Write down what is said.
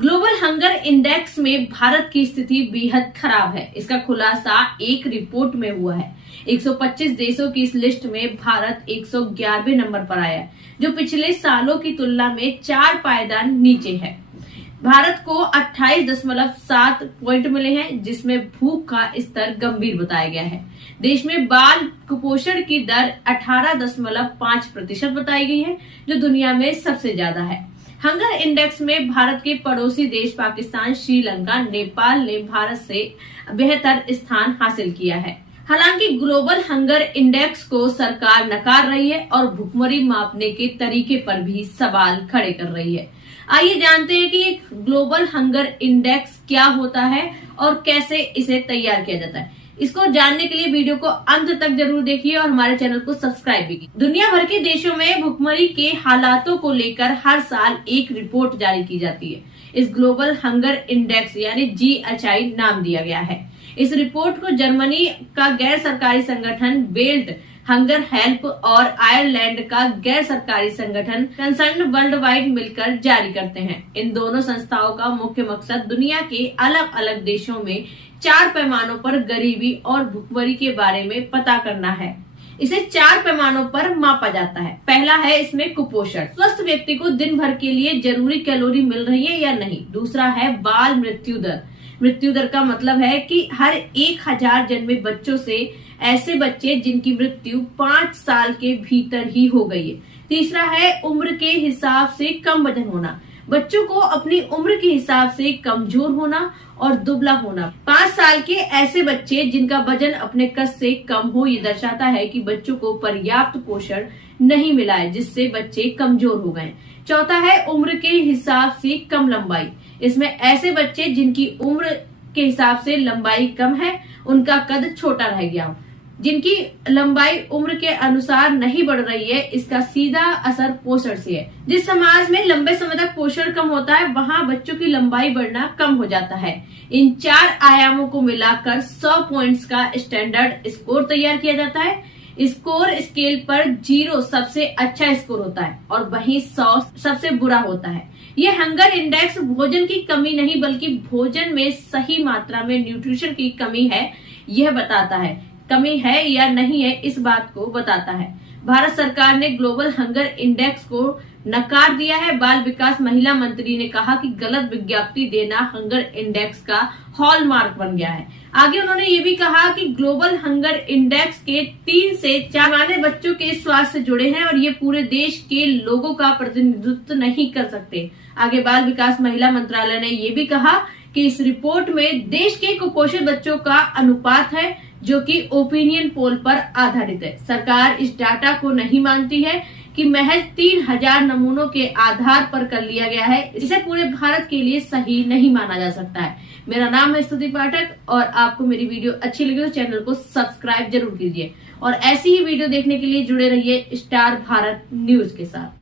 Global hunger index में भारत की स्थिति बेहद खराब है। इसका खुलासा एक रिपोर्ट में हुआ है। 125 देशों की इस लिस्ट में भारत 111वें नंबर पर आया है, जो पिछले सालों की तुलना में 4 पायदान नीचे है। भारत को 28.7 पॉइंट मिले हैं, जिसमें भूख का स्तर गंभीर बताया गया है। देश में बाल कुपोषण की दर 18.5% बताई गई है, जो दुनिया में सबसे ज्यादा है। हंगर इंडेक्स में भारत के पड़ोसी देश पाकिस्तान, श्रीलंका, नेपाल ने भारत से बेहतर स्थान हासिल किया है। हालांकि ग्लोबल हंगर इंडेक्स को सरकार नकार रही है और भुखमरी मापने के तरीके पर भी सवाल खड़े कर रही है। आइए जानते हैं कि ग्लोबल हंगर इंडेक्स क्या होता है और कैसे इसे तैयार किया जाता है। इसको जानने के लिए वीडियो को अंत तक जरूर देखिए और हमारे चैनल को सब्सक्राइब भी कीजिए। दुनिया भर के देशों में भुखमरी के हालातों को लेकर हर साल एक रिपोर्ट जारी की जाती है। इस ग्लोबल हंगर इंडेक्स यानी GHI नाम दिया गया है। इस रिपोर्ट को जर्मनी का गैर सरकारी संगठन वेल्ट हंगर हेल्प और आयरलैंड का गैर सरकारी संगठन कंसर्न वर्ल्ड वाइड मिलकर जारी करते हैं। इन दोनों संस्थाओं का मुख्य मकसद दुनिया के अलग अलग देशों में 4 पैमानों पर गरीबी और भुखमरी के बारे में पता करना है। इसे 4 पैमानों पर मापा जाता है। पहला है इसमें कुपोषण, स्वस्थ व्यक्ति को दिन भर के लिए जरूरी कैलोरी मिल रही है या नहीं। दूसरा है बाल मृत्यु दर। मृत्यु दर का मतलब है कि हर 1000 जन्मे बच्चों से ऐसे बच्चे जिनकी मृत्यु 5 साल के भीतर ही हो गई है। तीसरा है उम्र के हिसाब से कम वजन होना। बच्चों को अपनी उम्र के हिसाब से कमजोर होना और दुबला होना। 5 साल के ऐसे बच्चे जिनका वजन अपने कस से कम हो, ये दर्शाता है कि बच्चों को पर्याप्त पोषण नहीं मिला है, जिससे बच्चे कमजोर हो गए। चौथा है उम्र के हिसाब से कम लंबाई। इसमें ऐसे बच्चे जिनकी उम्र के हिसाब से लंबाई कम है, उनका कद छोटा रह गया हो। जिनकी लंबाई उम्र के अनुसार नहीं बढ़ रही है, इसका सीधा असर पोषण से है। जिस समाज में लंबे समय तक पोषण कम होता है, वहाँ बच्चों की लंबाई बढ़ना कम हो जाता है। इन 4 आयामों को मिलाकर 100 पॉइंट्स का स्टैंडर्ड स्कोर तैयार किया जाता है। स्कोर स्केल पर 0 सबसे अच्छा स्कोर होता है और वहीं 100 सबसे बुरा होता है। ये हंगर इंडेक्स भोजन की कमी नहीं, बल्कि भोजन में सही मात्रा में न्यूट्रिशन की कमी है, यह बताता है। कमी है या नहीं है, इस बात को बताता है। भारत सरकार ने ग्लोबल हंगर इंडेक्स को नकार दिया है। बाल विकास महिला मंत्री ने कहा कि गलत विज्ञप्ति देना हंगर इंडेक्स का हॉलमार्क बन गया है। आगे उन्होंने ये भी कहा कि ग्लोबल हंगर इंडेक्स के 3 से 4 पैमाने बच्चों के स्वास्थ्य से जुड़े हैं और ये पूरे देश के लोगों का प्रतिनिधित्व नहीं कर सकते। आगे बाल विकास महिला मंत्रालय ने ये भी कहा कि इस रिपोर्ट में देश के कुपोषित बच्चों का अनुपात है, जो कि ओपिनियन पोल पर आधारित है। सरकार इस डाटा को नहीं मानती है कि महज 3000 नमूनों के आधार पर कर लिया गया है। इसे पूरे भारत के लिए सही नहीं माना जा सकता है। मेरा नाम है स्तुति पाठक और आपको मेरी वीडियो अच्छी लगी तो चैनल को सब्सक्राइब जरूर कीजिए और ऐसी ही वीडियो देखने के लिए जुड़े रहिए स्टार भारत न्यूज के साथ।